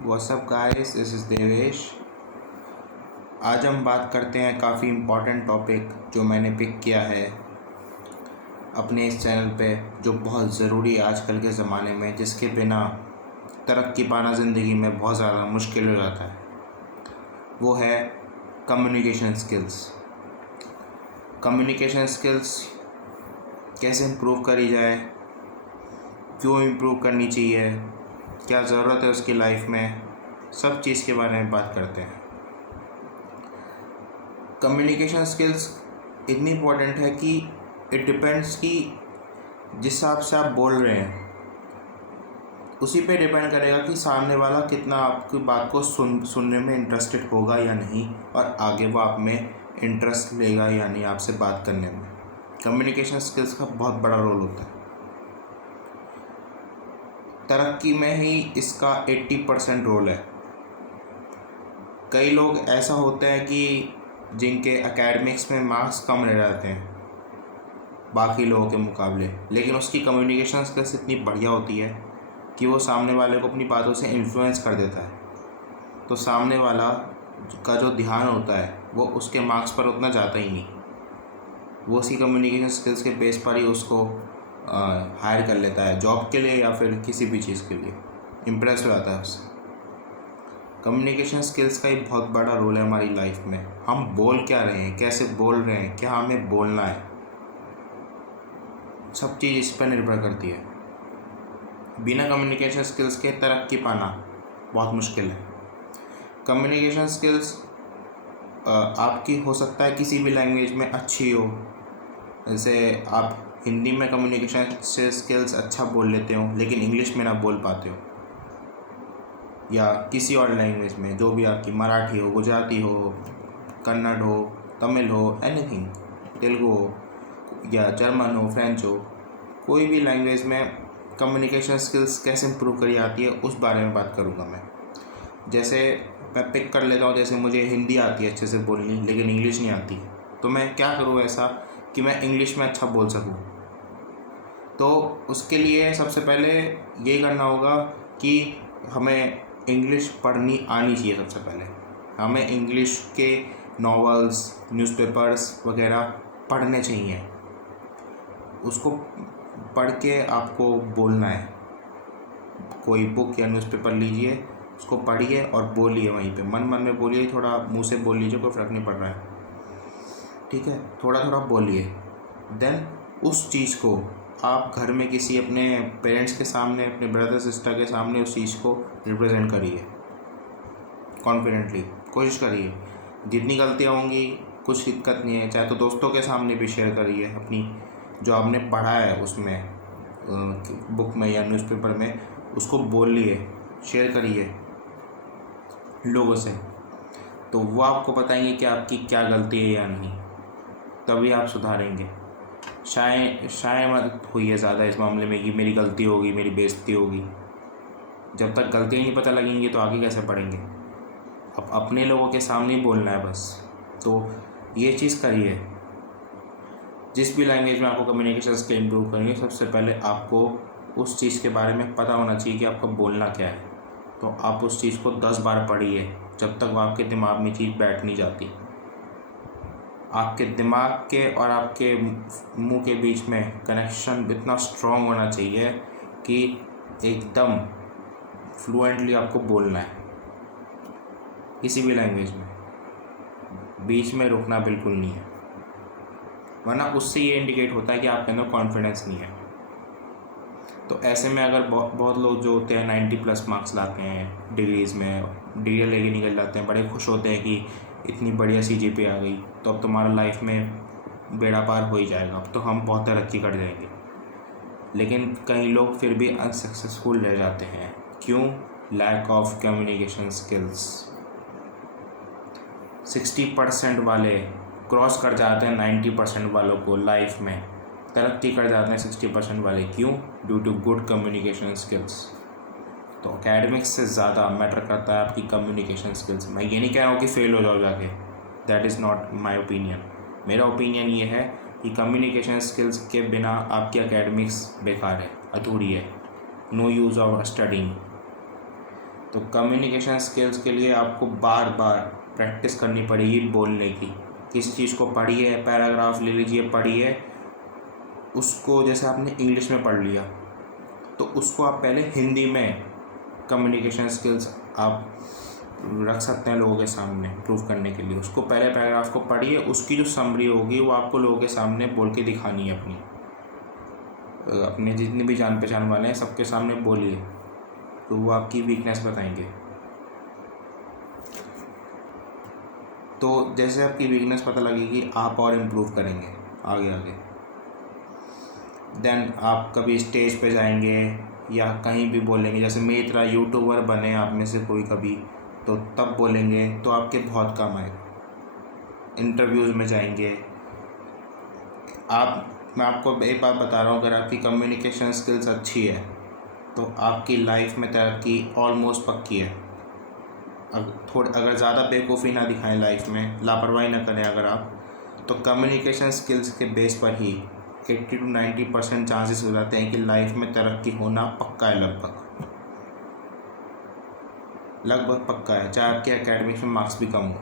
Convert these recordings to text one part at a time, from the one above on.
What's up guys, this is Devesh. आज हम बात करते हैं काफ़ी इम्पॉर्टेंट टॉपिक जो मैंने पिक किया है अपने इस चैनल पे, जो बहुत ज़रूरी है आजकल के ज़माने में, जिसके बिना तरक्की पाना ज़िंदगी में बहुत ज़्यादा मुश्किल हो जाता है। वो है कम्युनिकेशन स्किल्स। कम्युनिकेशन स्किल्स कैसे इम्प्रूव करी जाए, क्यों इम्प्रूव करनी चाहिए, क्या ज़रूरत है उसकी लाइफ में, सब चीज़ के बारे में बात करते हैं। कम्युनिकेशन स्किल्स इतनी इम्पोर्टेंट है कि इट डिपेंड्स कि जिस हिसाब से आप बोल रहे हैं उसी पे डिपेंड करेगा कि सामने वाला कितना आपकी बात को सुनने में इंटरेस्टेड होगा या नहीं, और आगे वो आप में इंटरेस्ट लेगा या नहीं आपसे बात करने में। कम्युनिकेशन स्किल्स का बहुत बड़ा रोल होता है। तरक्की में ही इसका 80% रोल है। कई लोग ऐसा होते हैं कि जिनके एकेडमिक्स में मार्क्स कम रह जाते हैं बाकी लोगों के मुकाबले, लेकिन उसकी कम्युनिकेशन स्किल्स इतनी बढ़िया होती है कि वो सामने वाले को अपनी बातों से इन्फ्लुएंस कर देता है। तो सामने वाला का जो ध्यान होता है वो उसके मार्क्स पर उतना जाता ही नहीं, वो उसकी कम्युनिकेशन स्किल्स के बेस पर ही उसको हायर कर लेता है जॉब के लिए या फिर किसी भी चीज़ के लिए, इम्प्रेस हो जाता है उससे। कम्युनिकेशन स्किल्स का ही बहुत बड़ा रोल है हमारी लाइफ में। हम बोल क्या रहे हैं, कैसे बोल रहे हैं, क्या हमें बोलना है, सब चीज़ इस पर निर्भर करती है। बिना कम्युनिकेशन स्किल्स के तरक्की पाना बहुत मुश्किल है। कम्युनिकेशन स्किल्स आपकी हो सकता है किसी भी लैंग्वेज में अच्छी हो, जैसे आप हिंदी में कम्युनिकेशन स्किल्स अच्छा बोल लेते हो लेकिन इंग्लिश में ना बोल पाते हो, या किसी और लैंग्वेज में, जो भी आपकी, मराठी हो, गुजराती हो, कन्नड़ हो, तमिल हो, एनीथिंग, तेलुगु हो या जर्मन हो, फ्रेंच हो, कोई भी लैंग्वेज में कम्युनिकेशन स्किल्स कैसे इम्प्रूव करी जाती है उस बारे में बात करूँगा मैं। जैसे मैं पिक कर लेता हूँ, जैसे मुझे हिंदी आती है अच्छे से बोलनी लेकिन इंग्लिश नहीं आती, तो मैं क्या करूँ ऐसा कि मैं इंग्लिश में अच्छा बोल सकूँ। तो उसके लिए सबसे पहले ये करना होगा कि हमें इंग्लिश पढ़नी आनी चाहिए। सबसे पहले हमें इंग्लिश के नॉवेल्स, न्यूज़पेपर्स वगैरह पढ़ने चाहिए। उसको पढ़ के आपको बोलना है। कोई बुक या न्यूज़पेपर लीजिए, उसको पढ़िए और बोलिए, वहीं पे मन मन में बोलिए, थोड़ा मुंह से बोल लीजिए, कोई फ़र्क नहीं पड़ रहा है, ठीक है, थोड़ा थोड़ा बोलिए। देन उस चीज़ को आप घर में किसी अपने पेरेंट्स के सामने, अपने ब्रदर सिस्टर के सामने उस चीज़ को रिप्रेजेंट करिए कॉन्फिडेंटली, कोशिश करिए। जितनी गलतियाँ होंगी कुछ दिक्कत नहीं है, चाहे तो दोस्तों के सामने भी शेयर करिए अपनी जो आपने पढ़ा है उसमें, बुक में या न्यूज़पेपर में, उसको बोलिए, शेयर करिए लोगों से। तो वो आपको बताएंगे कि आपकी क्या गलती है या नहीं, तभी आप सुधारेंगे। शायद मत हुई है ज़्यादा इस मामले में कि मेरी गलती होगी, मेरी बेइज्जती होगी। जब तक गलती नहीं पता लगेंगी तो आगे कैसे पढ़ेंगे। अब अपने लोगों के सामने ही बोलना है बस। तो ये चीज़ करिए। जिस भी लैंग्वेज में आपको कम्युनिकेशन स्किल इम्प्रूव करेंगे, सबसे पहले आपको उस चीज़ के बारे में पता होना चाहिए कि आपको बोलना क्या है। तो आप उस चीज़ को 10 बार पढ़िए जब तक वो आपके दिमाग में चीज़ बैठ नहीं जाती। आपके दिमाग के और आपके मुंह के बीच में कनेक्शन इतना स्ट्रॉन्ग होना चाहिए कि एकदम फ्लुएंटली आपको बोलना है किसी भी लैंग्वेज में, बीच में रुकना बिल्कुल नहीं है, वरना उससे ये इंडिकेट होता है कि आपके अंदर कॉन्फिडेंस नहीं है। तो ऐसे में अगर बहुत लोग जो होते हैं 90+ मार्क्स लाते हैं डिग्रीज़ में, डिग्री लेके निकल जाते हैं, बड़े खुश होते हैं कि इतनी बढ़िया CGPA आ गई, तो अब तुम्हारा लाइफ में बेड़ा पार हो ही जाएगा, अब तो हम बहुत तरक्की कर जाएंगे। लेकिन कई लोग फिर भी अनसक्सेसफुल रह जाते हैं। क्यों? Lack of communication skills. 60% वाले क्रॉस कर जाते हैं 90% वालों को, लाइफ में तरक्की कर जाते हैं 60% वाले। क्यों? Due to good communication skills. तो एकेडमिक्स से ज़्यादा मैटर करता है आपकी कम्युनिकेशन स्किल्स। मैं ये नहीं कह रहा हूँ कि फ़ेल हो जाओ जाके, that is not my opinion. मेरा ओपिनियन ये है कि कम्युनिकेशन स्किल्स के बिना आपकी एकेडमिक्स बेकार है, अधूरी है, नो यूज़ ऑफ स्टडिंग। तो कम्युनिकेशन स्किल्स के लिए आपको बार बार प्रैक्टिस करनी पड़ेगी बोलने की। किसी चीज़ को पढ़िए, पैराग्राफ ले लीजिए, पढ़िए उसको, जैसे आपने इंग्लिश में पढ़ लिया तो उसको आप पहले हिंदी में कम्युनिकेशन स्किल्स आप रख सकते हैं लोगों के सामने प्रूव करने के लिए। उसको पहले पैराग्राफ को पढ़िए, उसकी जो समरी होगी वो आपको लोगों के सामने बोल के दिखानी है। अपने जितने भी जान पहचान वाले हैं सबके सामने बोलिए, तो वो आपकी वीकनेस बताएंगे। तो जैसे आपकी वीकनेस पता लगेगी आप और इम्प्रूव करेंगे आगे आगे। देन आप कभी स्टेज पे जाएंगे या कहीं भी बोलेंगे, जैसे मेरी तरह यूट्यूबर बने आप में से कोई कभी, तो तब बोलेंगे तो आपके बहुत काम आएगा। इंटरव्यूज़ में जाएंगे मैं आपको एक बात बता रहा हूँ, अगर आपकी कम्युनिकेशन स्किल्स अच्छी है तो आपकी लाइफ में तरक्की ऑलमोस्ट पक्की है। अगर ज़्यादा बेवकूफ़ी ना दिखाएं लाइफ में, लापरवाही ना करें अगर आप, तो कम्युनिकेशन स्किल्स के बेस पर ही 80 to 90% चांसेस हो जाते हैं कि लाइफ में तरक्की होना पक्का है। लगभग पक्का है, चाहे आपके एकेडमिक्स में मार्क्स भी कम हो,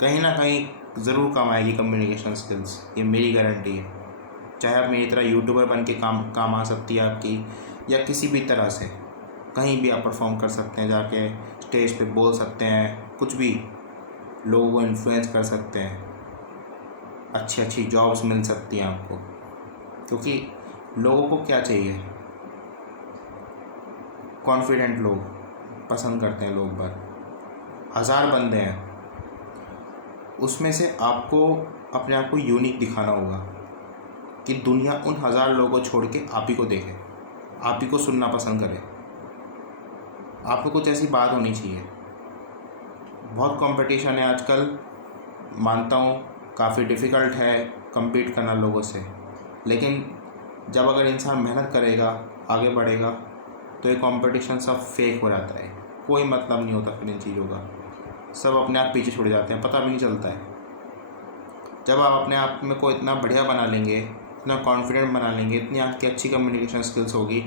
कहीं ना कहीं ज़रूर काम आएगी कम्युनिकेशन स्किल्स, ये मेरी गारंटी है। चाहे आप मेरी तरह यूट्यूबर बन के काम आ सकती है आपकी, या किसी भी तरह से कहीं भी आप परफॉर्म कर सकते हैं, जाके स्टेज पे बोल सकते हैं, कुछ भी लोगों को इन्फ्लुएंस कर सकते हैं, अच्छी अच्छी जॉब्स मिल सकती हैं आपको। क्योंकि लोगों को क्या चाहिए, कॉन्फिडेंट लोग पसंद करते हैं। लोग बात 1000 बंदे हैं, उसमें से आपको अपने आप को यूनिक दिखाना होगा कि दुनिया उन 1000 लोगों को छोड़ के आप ही को देखे, आप ही को सुनना पसंद करे। आपको कुछ ऐसी बात होनी चाहिए। बहुत कंपटीशन है आजकल, मानता हूँ काफ़ी डिफ़िकल्ट है compete करना लोगों से, लेकिन जब अगर इंसान मेहनत करेगा, आगे बढ़ेगा, तो ये कंपटीशन सब फेक हो जाता है। कोई मतलब नहीं होता फिर इन चीज़ों का, सब अपने आप पीछे छूट जाते हैं, पता भी नहीं चलता है। जब आप अपने आप में को इतना बढ़िया बना लेंगे, इतना कॉन्फिडेंट बना लेंगे, इतनी आपकी अच्छी कम्युनिकेशन स्किल्स होगी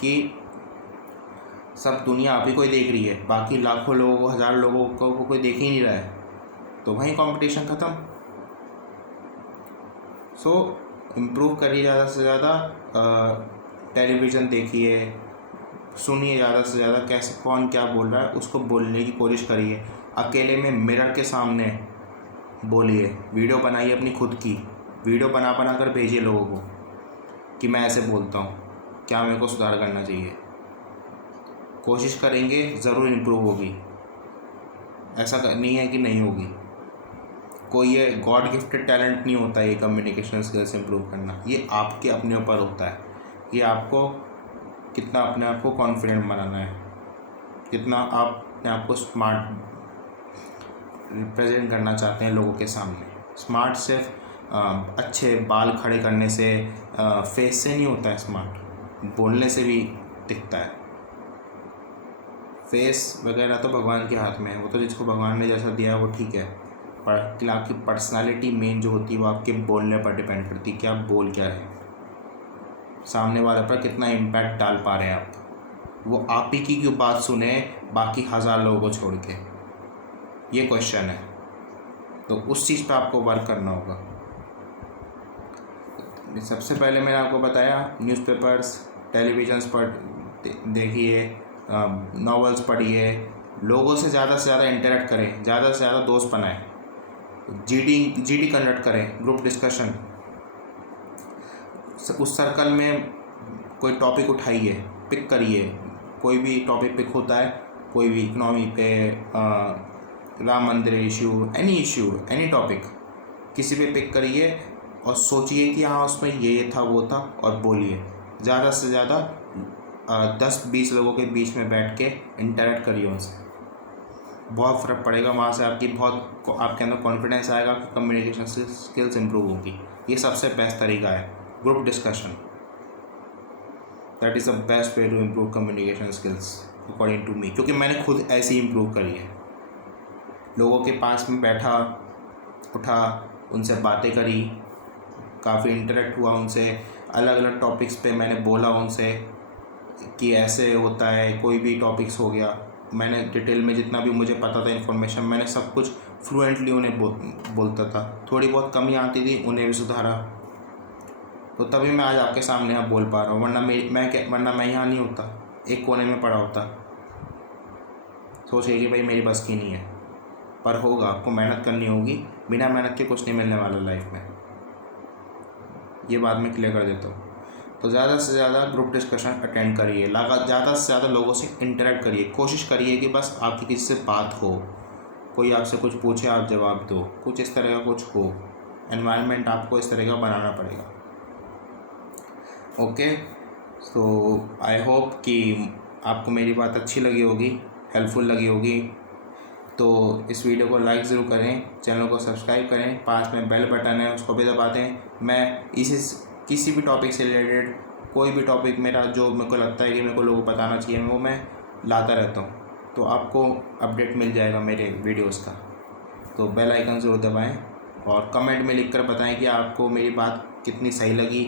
कि सब दुनिया आप ही को ही देख रही है, बाकी लाखों लोगों को, 1000 लोगों को कोई देख ही नहीं रहा है, तो वहीं कंपटीशन ख़त्म। सो इम्प्रूव करिए ज़्यादा से ज़्यादा, टेलीविज़न देखिए, सुनिए ज़्यादा से ज़्यादा कैसे कौन क्या बोल रहा है, उसको बोलने की कोशिश करिए। अकेले में मिरर के सामने बोलिए, वीडियो बनाइए अपनी खुद की, वीडियो बना कर भेजिए लोगों को कि मैं ऐसे बोलता हूँ, क्या मेरे को सुधार करना चाहिए। कोशिश करेंगे ज़रूर इम्प्रूव होगी, ऐसा नहीं है कि नहीं होगी। कोई ये गॉड गिफ्टेड टैलेंट नहीं होता ये कम्युनिकेशन स्किल्स इम्प्रूव करना, ये आपके अपने ऊपर होता है। ये आपको कितना अपने आप को कॉन्फिडेंट बनाना है, कितना आप अपने आप को स्मार्ट रिप्रेजेंट करना चाहते हैं लोगों के सामने। स्मार्ट सिर्फ अच्छे बाल खड़े करने से, फेस से नहीं होता है, स्मार्ट बोलने से भी दिखता है। फेस वगैरह तो भगवान के हाथ में है, वो तो जिसको भगवान ने जैसा दिया है वो ठीक है, पर आपकी पर्सनालिटी मेन जो होती है वो आपके बोलने पर डिपेंड करती है कि आप बोल क्या रहे हैं, सामने वाले पर कितना इम्पैक्ट डाल पा रहे हैं आप। वो आप ही की क्यों बात सुने बाकी 1000 लोगों को छोड़ के, ये क्वेश्चन है। तो उस चीज़ पे आपको वर्क करना होगा। सबसे पहले मैंने आपको बताया न्यूज़पेपर्स, टेलीविज़न्स पर देखिए, नॉवेल्स पढ़िए, लोगों से ज़्यादा इंटरेक्ट करें, ज़्यादा से ज़्यादा दोस्त बनाएं, जीडी कंडक्ट करें, ग्रुप डिस्कशन। उस सर्कल में कोई टॉपिक उठाइए, पिक करिए, कोई भी टॉपिक पिक होता है, कोई भी इकनॉमी पे, राम मंदिर इशू, एनी टॉपिक, किसी पे पिक करिए और सोचिए कि हाँ उसमें ये था वो था, और बोलिए। ज़्यादा से ज़्यादा 10-20 लोगों के बीच में बैठ के इंटरेक्ट करिए उनसे, बहुत फ़र्क पड़ेगा। वहाँ से आपके अंदर कॉन्फिडेंस आएगा, कम्युनिकेशन स्किल्स इम्प्रूव होगी। ये सबसे बेस्ट तरीका है, group discussion. That is the best way to improve communication skills according to me, क्योंकि मैंने खुद ऐसे ही इम्प्रूव करी है। लोगों के पास में बैठा, उठा, उनसे बातें करी, काफ़ी इंटरेक्ट हुआ उनसे, अलग अलग टॉपिक्स पे मैंने बोला उनसे कि ऐसे होता है, कोई भी टॉपिक्स हो गया, मैंने डिटेल में जितना भी मुझे पता था इन्फॉर्मेशन, मैंने सब कुछ फ्लुएंटली उन्हें बोलता था। थोड़ी बहुत कमी आती थी, उन्हें भी सुधारा, तो तभी मैं आज आपके सामने अब बोल पा रहा हूँ। वरना मैं यहाँ नहीं होता, एक कोने में पड़ा होता सोचिए कि भाई मेरी बस की नहीं है। पर होगा, आपको मेहनत करनी होगी, बिना मेहनत के कुछ नहीं मिलने वाला लाइफ में, ये बात मैं क्लियर कर देता हूँ। तो ज़्यादा से ज़्यादा ग्रुप डिस्कशन अटेंड करिए, ज़्यादा से ज़्यादा लोगों से इंटरेक्ट करिए, कोशिश करिए कि बस आपकी किसी से बात हो, कोई आपसे कुछ पूछे आप जवाब दो, कुछ इस तरह का कुछ हो। एनवायरनमेंट आपको इस तरह का बनाना पड़ेगा। ओके, सो आई होप कि आपको मेरी बात अच्छी लगी होगी, हेल्पफुल लगी होगी। तो इस वीडियो को लाइक ज़रूर करें, चैनल को सब्सक्राइब करें, पास में बेल बटन है उसको भी दबा दें। मैं किसी भी टॉपिक से रिलेटेड कोई भी टॉपिक मेरा जो मेरे को लगता है कि मेरे को लोगों को बताना चाहिए, वो मैं लाता रहता हूँ, तो आपको अपडेट मिल जाएगा मेरे वीडियोस का। तो बेल आइकन ज़रूर दबाएं और कमेंट में लिखकर बताएं कि आपको मेरी बात कितनी सही लगी,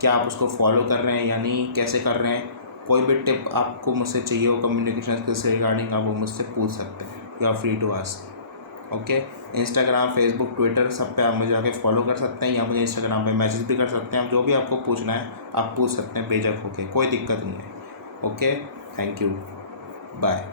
क्या आप उसको फॉलो कर रहे हैं या नहीं, कैसे कर रहे हैं। कोई भी टिप आपको मुझसे चाहिए हो कम्युनिकेशन स्किल्स से रिगार्डिंग, आप वो मुझसे पूछ सकते हैं, you are free to ask. Okay, Instagram, Facebook, Twitter सब पे आप मुझे आके फॉलो कर सकते हैं, या मुझे इंस्टाग्राम पे मैसेज भी कर सकते हैं। जो भी आपको पूछना है आप पूछ सकते हैं बेझक होके, कोई दिक्कत नहीं है। Okay, thank you, bye.